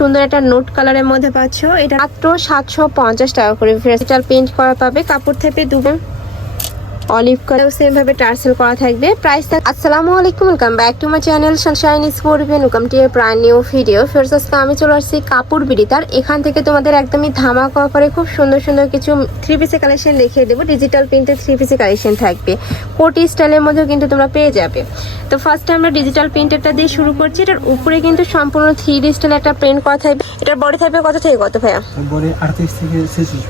সুন্দর একটা নোট কালারের মধ্যে পাচ্ছ। এটা মাত্র সাতশো পঞ্চাশ টাকা করে। ভেজিটাল পেন্ট করা পাবে। কাপড় থেকে দুবে অলিভ কালার সেম ভাবে টার্সেল করা থাকবে। প্রাইস থাক আসসালামু আলাইকুম welcome back to my channel sunshine sport welcome to a প্রাণ নিউ ভিডিও ফার্স্ট আজকে আমি চলে আসছি কাপড় বিড়িতার এখান থেকে তোমাদের একদমই ধামাকা অফারে খুব সুন্দর সুন্দর কিছু থ্রি পিসে কালেকশন দেখিয়ে দেবো। ডিজিটাল প্রিন্টের থ্রি পিসে কালেকশন থাকবে। কোটি স্টাইলের মধ্যেও কিন্তু তোমরা পেয়ে যাবে। তো ফার্স্ট আমরা ডিজিটাল প্রিন্টেরটা দিয়ে শুরু করছি। এটার উপরে কিন্তু সম্পূর্ণ থ্রি ডি স্টাইল একটা প্রিন্ট করা থাকবে। এটার বডি থাকবে কত থেকে কত ভাইয়া? তারপরে আটত্রিশ থেকে ছেচল্লিশ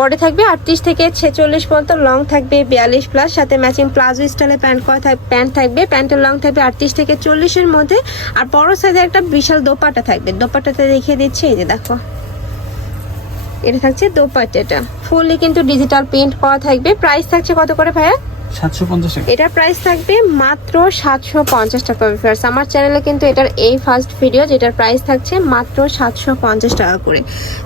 বডি থাকবে আটত্রিশ থেকে ছেচল্লিশ পর্যন্ত লং থাকবে বিয়াল্লিশ প্লাস সাথে ম্যাচিং প্লাজো স্টাইলে প্যান্ট করা প্যান্ট থাকবে। প্যান্টের লং থাকবে আটত্রিশ থেকে চল্লিশের মধ্যে। আর বড় সাইজের একটা বিশাল দোপাটা থাকবে। দোপাটাতে দেখিয়ে দিচ্ছি, এই যে দেখো। এটা থাকছে দোপাটাটা ফুললি কিন্তু ডিজিটাল প্রিন্ট করা থাকবে। প্রাইস থাকছে কত করে ভাইয়া? এটার প্রাইস থাকবে মাত্র সাতশো পঞ্চাশ টাকা ভিউয়ার্স আমার চ্যানেলে কিন্তু এটার এই ফার্স্ট ভিডিও যেটার প্রাইস থাকছে মাত্র সাতশো পঞ্চাশ টাকা করে।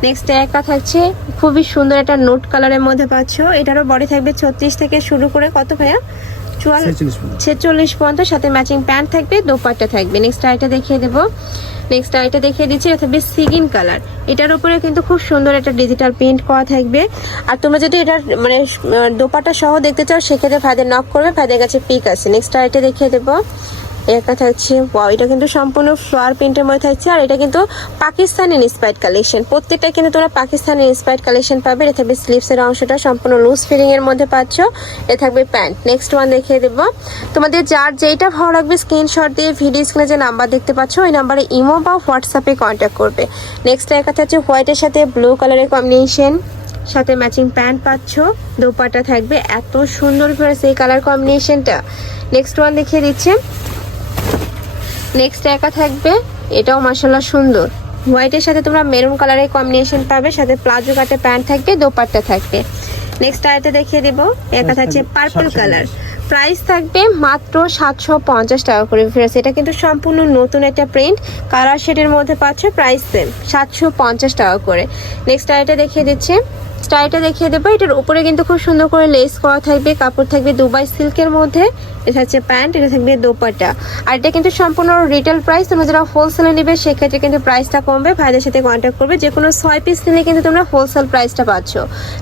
নেক্সট একটা থাকছে খুবই সুন্দর একটা নোট কালারের মধ্যে পাচ্ছ। এটারও বডি থাকবে ছত্রিশ থেকে শুরু করে কত ভাইয়া? চুয়াল ছেচল্লিশ পর্যন্ত। সাথে ম্যাচিং প্যান্ট থাকবে দোপাট্টা থাকবে। নেক্সট আইটা দেখিয়ে দেবো। নেক্সট আইটা দেখিয়ে দিচ্ছি থাকবে সিগিন কালার। এটার উপরে কিন্তু খুব সুন্দর একটা ডিজিটাল প্রিন্ট করা থাকবে। আর তোমরা যদি এটার মানে দোপাটা সহ দেখতে চাও, সেক্ষেত্রে ফায়দের নক করবে, ফায়দের কাছে পিক আছে। নেক্সট আইটা দেখিয়ে দেবো। একটা থাকছে ওয়াও এটা কিন্তু সম্পূর্ণ ফ্লোয়ার প্রিন্টের মধ্যে থাকছে আর এটা কিন্তু পাকিস্তানি ইন্সপায়ার্ড কালেকশন প্রত্যেকটা কিন্তু তোমরা পাকিস্তানি ইন্সপায়ার্ড কালেকশন পাবে। এটা থাকবে স্লিভসের অংশটা সম্পূর্ণ লুজ ফিলিং এর মধ্যে পাচ্ছ। এ থাকবে প্যান্ট নেক্সট ওয়ান দেখিয়ে দেবো। তোমাদের যার যেইটা ভালো লাগবে স্ক্রিনশট দিয়ে ভিডিও স্ক্রিনে যে নাম্বার দেখতে পাচ্ছ, ওই নাম্বারে ইমো বা হোয়াটসঅ্যাপে কন্ট্যাক্ট করবে। নেক্সট একটা থাকছে হোয়াইটের সাথে ব্লু কালারের কম্বিনেশন সাথে ম্যাচিং প্যান্ট পাচ্ছ। দোপাটা থাকবে। এত সুন্দর করে সেই কালার কম্বিনেশনটা নেক্সট ওয়ান দেখিয়ে দিচ্ছে। নেক্সট একা থাকবে এটাও মাসাল্লাহ সুন্দর। হোয়াইটের সাথে তোমরা মেরুন কালারের কম্বিনেশন পাবে সাথে প্লাজো কাটে প্যান্ট থাকবে দোপাট্টা থাকবে। নেক্সট আয়তে দেখিয়ে দেবো একা থাকছে পার্পল কালার প্রাইস থাকবে মাত্র সাতশো পঞ্চাশ টাকা করে ফেরত এটা কিন্তু সম্পূর্ণ নতুন একটা প্রিন্ট কালার শেডের মধ্যে পাচ্ছ প্রাইস সেম সাতশো পঞ্চাশ টাকা করে। নেক্সট আয়টা দেখিয়ে দিচ্ছে। স্টাইলটা দেখিয়ে দেবো। এটার উপরে কিন্তু খুব সুন্দর করে লেস করা থাকবে, কাপড় থাকবে দুবাই সিল্কের মধ্যে। এটা হচ্ছে প্যান্ট, এটা থাকবে দোপাট্টা। আর এটা কিন্তু সম্পূর্ণ রিটেল প্রাইস তোমরা যারা হোলসেলে নেবে, সেক্ষেত্রে কিন্তু প্রাইসটা কমবে। ভাইদের সাথে কন্ট্যাক্ট করবে। যে কোনো ছয় পিস নিলে কিন্তু তোমরা হোলসেল প্রাইসটা পাচ্ছ।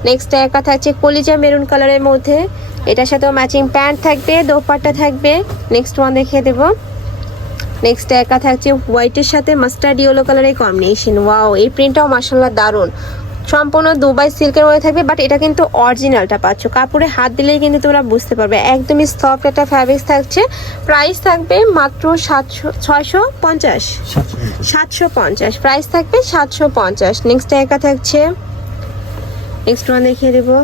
নেক্সট একা থাকছে কলিজা মেরুন কালারের মধ্যে। এটার সাথেও ম্যাচিং প্যান্ট থাকবে, দোপাট্টা থাকবে। নেক্সট ওয়ান দেখিয়ে দেবো। নেক্সট একা থাকছে হোয়াইটের সাথে মাস্টার্ড ইয়েলো কালারের কম্বিনেশন ওয়াও এই প্রিন্টটাও মাসাল্লাহ দারুণ। সম্পূর্ণ দুবাই সিল্কের মধ্যে থাকবে বাট এটা কিন্তু অরিজিনালটা পাচ্ছ। কাপড়ে হাত দিলেই কিন্তু তোমরা বুঝতে পারবে। একদমই সফট একটা ফ্যাব্রিক্স থাকছে। প্রাইস থাকবে মাত্র সাতশো ছয়শো পঞ্চাশ। সাতশো পঞ্চাশ। প্রাইস থাকবে সাতশো পঞ্চাশ। নেক্সট একা থাকছে। নেক্সট ওয়ান দেখিয়ে দেবো।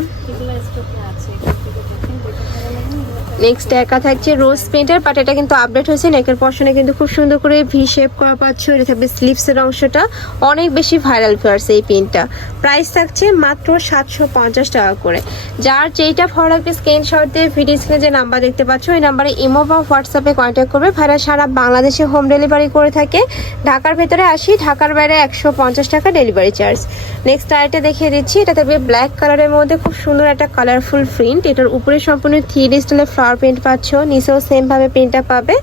নেক্সট একা থাকছে রোজ পেন্টার বাট এটা কিন্তু আপডেট হয়েছে। নেকের পশনে কিন্তু খুব সুন্দর করে ভি শেপ করা পাচ্ছ। এটা থাকবে স্লিভসের অংশটা। অনেক বেশি ভাইরাল ফেয়ার্স এই পিনটা প্রাইস থাকছে মাত্র সাতশো পঞ্চাশ টাকা করে। যার যেইটা ভালো লাগবে স্ক্রিনশট দিয়ে ভিডিও স্ক্রিনে যে নাম্বার দেখতে পাচ্ছ, ওই নাম্বারে ইমো বা হোয়াটসঅ্যাপে কন্ট্যাক্ট করবে। ভাইরা সারা বাংলাদেশে হোম ডেলিভারি করে থাকে। ঢাকার ভেতরে আসি, ঢাকার বাইরে একশো পঞ্চাশ টাকা ডেলিভারি চার্জ নেক্সট আইটা দেখিয়ে দিচ্ছি। এটা থাকবে ব্ল্যাক কালারের মধ্যে। খুব সুন্দর একটা কালারফুল প্রিন্ট এটার উপরে সম্পূর্ণ থ্রি ডি স্টাইলের ফ্লাওয়ার প্রিন্ট পাচ্ছ, নিচেও সেমভাবে প্রিন্টটা পাবে।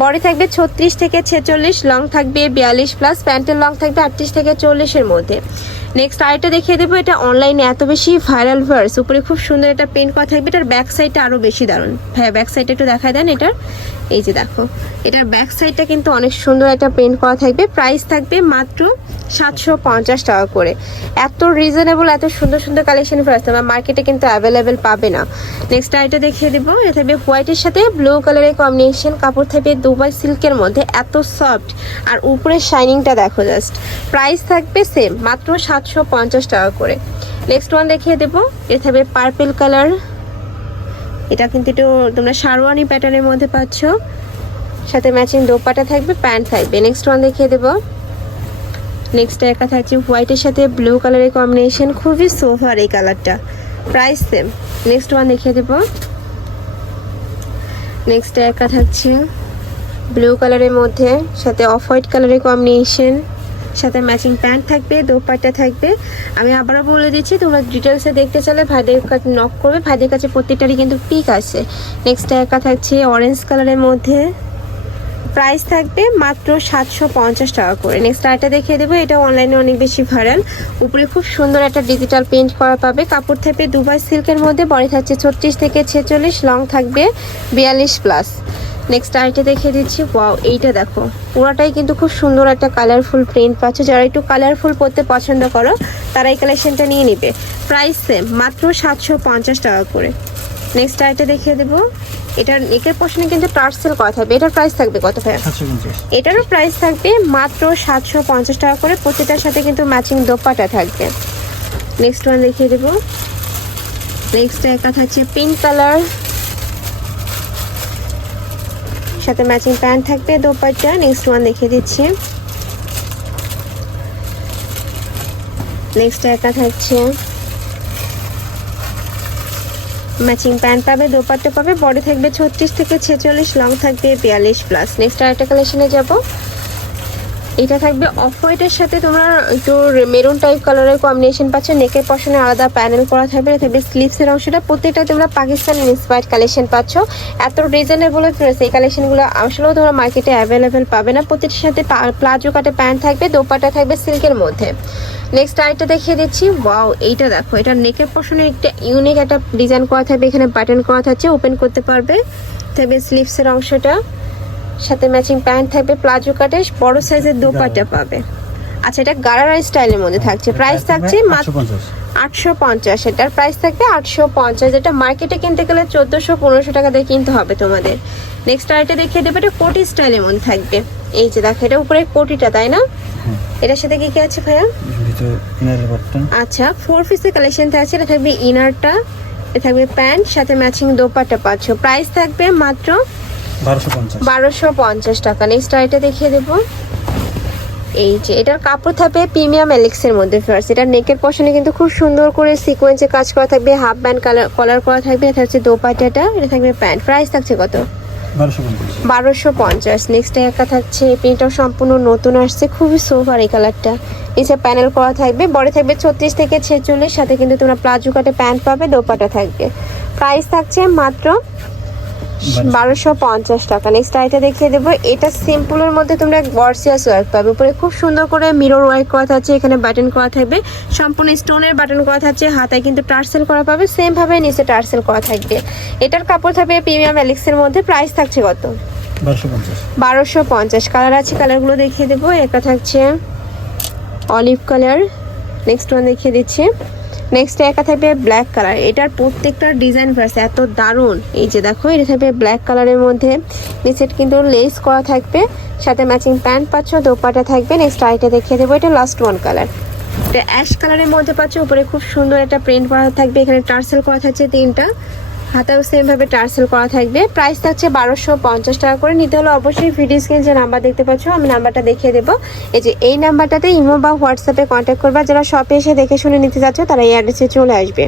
বডি থাকবে ছত্রিশ থেকে ছেচল্লিশ লং থাকবে বিয়াল্লিশ প্লাস প্যান্টের লং থাকবে আটত্রিশ থেকে চল্লিশের মধ্যে। নেক্সট আইটা দেখিয়ে দেবো, এটা অনলাইনে এত বেশি ভাইরাল ভার্স উপরে খুব সুন্দর একটা প্রিন্ট করা থাকবে, এটার ব্যাক সাইডটা আরও বেশি দারুণ। হ্যাঁ ব্যাক সাইডটা একটু দেখায় দেন এটার। এই যে দেখো, এটার ব্যাক সাইডটা কিন্তু অনেক সুন্দর একটা প্রিন্ট করা থাকবে প্রাইস থাকবে মাত্র সাতশো পঞ্চাশ টাকা করে। এত রিজনেবল এত সুন্দর সুন্দর কালেকশন প্রাইস তোমার মার্কেটে কিন্তু অ্যাভেলেবেল পাবে না। নেক্সট আইটা দেখিয়ে দেবো, এটা থাকবে হোয়াইটের সাথে ব্লু কালারের কম্বিনেশন কাপড় থাকবে দুবাই সিল্কের মধ্যে, এত সফট আর উপরে শাইনিংটা দেখো জাস্ট প্রাইস থাকবে সেম মাত্র সাতশো পঞ্চাশ টাকা করে। নেক্সট ওয়ান দেখিয়ে দেবো। এটা থাকবে পার্পেল কালার এটা কিন্তু একটু তোমরা শারওয়ানি প্যাটার্নের মধ্যে পাচ্ছ। সাথে ম্যাচিং দোপাটা থাকবে প্যান্ট থাকবে। নেক্সট ওয়ান দেখিয়ে দেবো। নেক্সট একা থাকছে হোয়াইটের সাথে ব্লু কালারের কম্বিনেশন খুবই সোফার এই কালারটা প্রাইস সেম নেক্সট ওয়ান দেখিয়ে দেবো। নেক্সট একা থাকছে ব্লু কালারের মধ্যে। সাথে অফ হোয়াইট কালারের কম্বিনেশন সাথে ম্যাচিং প্যান্ট থাকবে, দোপাট্টা থাকবে। আমি আবারও বলে দিচ্ছি, তোমরা ডিটেলসে দেখতে চাইলে ভাইদের কাছে নক করবে। ভাইদের কাছে প্রত্যেকটারই কিন্তু পিক আছে নেক্সট একা থাকছে অরেঞ্জ কালারের মধ্যে। প্রাইস থাকবে মাত্র সাতশো পঞ্চাশ টাকা করে। নেক্সট আরেকটা দেখিয়ে দেবো, এটা অনলাইনে অনেক বেশি ভাইরাল উপরে খুব সুন্দর একটা ডিজিটাল প্রিন্ট করা পাবে। কাপড় থাকবে দুবাই সিল্কের মধ্যে বডি থাকছে ছত্রিশ থেকে ছেচল্লিশ লং থাকবে বিয়াল্লিশ প্লাস নেক্সট আরেকটা দেখিয়ে দিচ্ছি। ওয়াও এইটা দেখো। পুরাটাই কিন্তু খুব সুন্দর একটা কালারফুল প্রিন্ট পাচ্ছ। যারা একটু কালারফুল পরতে পছন্দ করো তারা এই কালেকশনটা নিয়ে নিবে। প্রাইস সেম মাত্র সাতশো পঞ্চাশ টাকা করে। নেক্সট আরেকটা দেখিয়ে দেবো। এটার নেকের পোর্শনে কিন্তু টার্সেল করা থাকবে। এটার প্রাইস থাকবে কত ভাইয়া? এটারও প্রাইস থাকবে মাত্র সাতশো পঞ্চাশ টাকা করে। প্রতিটার সাথে কিন্তু ম্যাচিং দোপাটা থাকবে। নেক্সট ওয়ান দেখিয়ে দেবো। নেক্সট একটা থাকছে পিঙ্ক কালার সাথে ম্যাচিং প্যান্ট থাকবে। দোপাট্টা নেক্সট ওয়ান দেখিয়ে দিচ্ছি। নেক্সট একটা থাকছে। ম্যাচিং প্যান্ট পাবে, দোপাট্টা পাবে বডি থাকবে ছত্রিশ থেকে ছেচল্লিশ লং থাকবে বিয়াল্লিশ প্লাস নেক্সট আরেকটা কালেকশনে যাব। এটা থাকবে অফ হোয়াইটের সাথে তোমরা একটু মেরুন টাইপ কালারের কম্বিনেশন পাচ্ছ নেকের পশনে আলাদা প্যানেল করা থাকবে থাকবে স্লিভসের অংশটা প্রত্যেকটা তোমরা পাকিস্তানি ইন্সপায়ার্ড কালেকশন পাচ্ছ। এত রিজনেবল ফ্রেস এই কালেকশনগুলো আসলেও তোমরা মার্কেটে অ্যাভেলেবেল পাবে না। প্রত্যেকটার সাথে প্লাজো কাটে প্যান্ট থাকবে দোপাটা থাকবে সিল্কের মধ্যে। নেক্সট আরেকটা দেখিয়ে দিচ্ছি ওয়াও এইটা দেখো, এটা নেকের পশনে একটা ইউনিক একটা ডিজাইন করা থাকবে, এখানে বাটন করা থাকছে ওপেন করতে পারবে। থাকবে স্লিভসের অংশটা। সাথে ম্যাচিং প্যান্ট থাকবে প্লাজো কাটে বড় সাইজের দোপাট্টা পাবে। আচ্ছা এটা গারারা স্টাইলের মধ্যে থাকছে। প্রাইস থাকছে মাত্র আটশো পঞ্চাশ। এটার প্রাইস থাকবে আটশো পঞ্চাশ। যেটা মার্কেটে কিনতে গেলে চোদ্দোশো পনেরোশো টাকা দিয়ে কিনতে হবে তোমাদের। নেক্সট আরেকটা দেখিয়ে দেবে এটা কোটি স্টাইলের মধ্যে থাকবে। এই যে দেখো এটা উপরে কোটিটা তাই না? হ্যাঁ। এটার সাথে কি কি আছে ভাইয়া? আচ্ছা ফোর পিসের কালেকশন আছে এটা থাকবে ইনারটা এটা থাকবে প্যান্ট সাথে ম্যাচিং দোপাট্টা পাচ্ছ। প্রাইস থাকবে মাত্র বারোশো পঞ্চাশ। টাকা। নেক্সট আইটা দেখিয়ে দেবো। এই যে এটার কাপড় থাকবে প্রিমিয়াম এলেক্সের মধ্যে ফার্স্ট এটা নেকের পশনে কিন্তু খুব সুন্দর করে সিকোয়েন্সে কাজ করা থাকবে হাফ ব্যান্ড কালার কলার করা থাকবে। এটা হচ্ছে দোপাট্টাটা এটা থাকবে প্যান্ট প্রাইস থাকছে কত? বারোশো পঞ্চাশ। বারোশো পঞ্চাশ। নেক্সট একা থাকছে এই প্রিন্টটাও সম্পূর্ণ নতুন আসছে খুবই সোফার এই কালারটা নিচে প্যানেল করা থাকবে বড় থাকবে ছত্রিশ থেকে ছেচল্লিশ সাথে কিন্তু তোমরা প্লাজো কাটে প্যান্ট পাবে দোপাটা থাকবে। প্রাইস থাকছে মাত্র বারোশো পঞ্চাশ টাকা। নেক্সট আইটা দেখিয়ে দেবো। এটা সিম্পলের মধ্যে তোমরা গর্সিয়াস ওয়ার্ক পাবে। উপরে খুব সুন্দর করে মিরর ওয়ার্ক করা থাকছে এখানে বাটন করা থাকবে। সম্পূর্ণ স্টোনের বাটন করা থাকছে হাতায় কিন্তু টার্সেল করা পাবে সেম ভাবে নিচে টার্সেল করা থাকবে। এটার কাপড় থাকবে প্রিমিয়াম এলেক্সের মধ্যে। প্রাইস থাকছে কত? বারোশো পঞ্চাশ। বারোশো পঞ্চাশ। কালার আছে কালারগুলো দেখিয়ে দেবো। একটা থাকছে অলিভ কালার নেক্সট ওয়ান দেখিয়ে দিচ্ছি। নেক্সট একা থাকবে ব্ল্যাক কালার এটার প্রত্যেকটা ডিজাইন ভার্স এত দারুণ। এই যে দেখো, এটা থাকবে ব্ল্যাক কালারের মধ্যে। নিচের কিন্তু লেস করা থাকবে, সাথে ম্যাচিং প্যান্ট পাচ্ছ, দোপাটা থাকবে। নেক্সট আইটা দেখিয়ে দেবো, এটা লাস্ট ওয়ান কালার এটা অ্যাশ কালারের মধ্যে পাচ্ছ, উপরে খুব সুন্দর একটা প্রিন্ট করা থাকবে। এখানে টার্সেল করা থাকছে তিনটা। হাতাও সেমভাবে টার্সেল করা থাকবে। প্রাইস থাকছে বারোশো পঞ্চাশ টাকা করে। নিতে হলে অবশ্যই ভিডিও স্ক্রিন যে নাম্বার দেখতে পাচ্ছ, আমি নাম্বারটা দেখিয়ে দেবো। এই যে এই নাম্বারটাতে ইমো বা হোয়াটসঅ্যাপে কন্ট্যাক্ট করবা। যারা শপে এসে দেখে শুনে নিতে যাচ্ছ, তারা এই অ্যাড্রেসে চলে আসবে।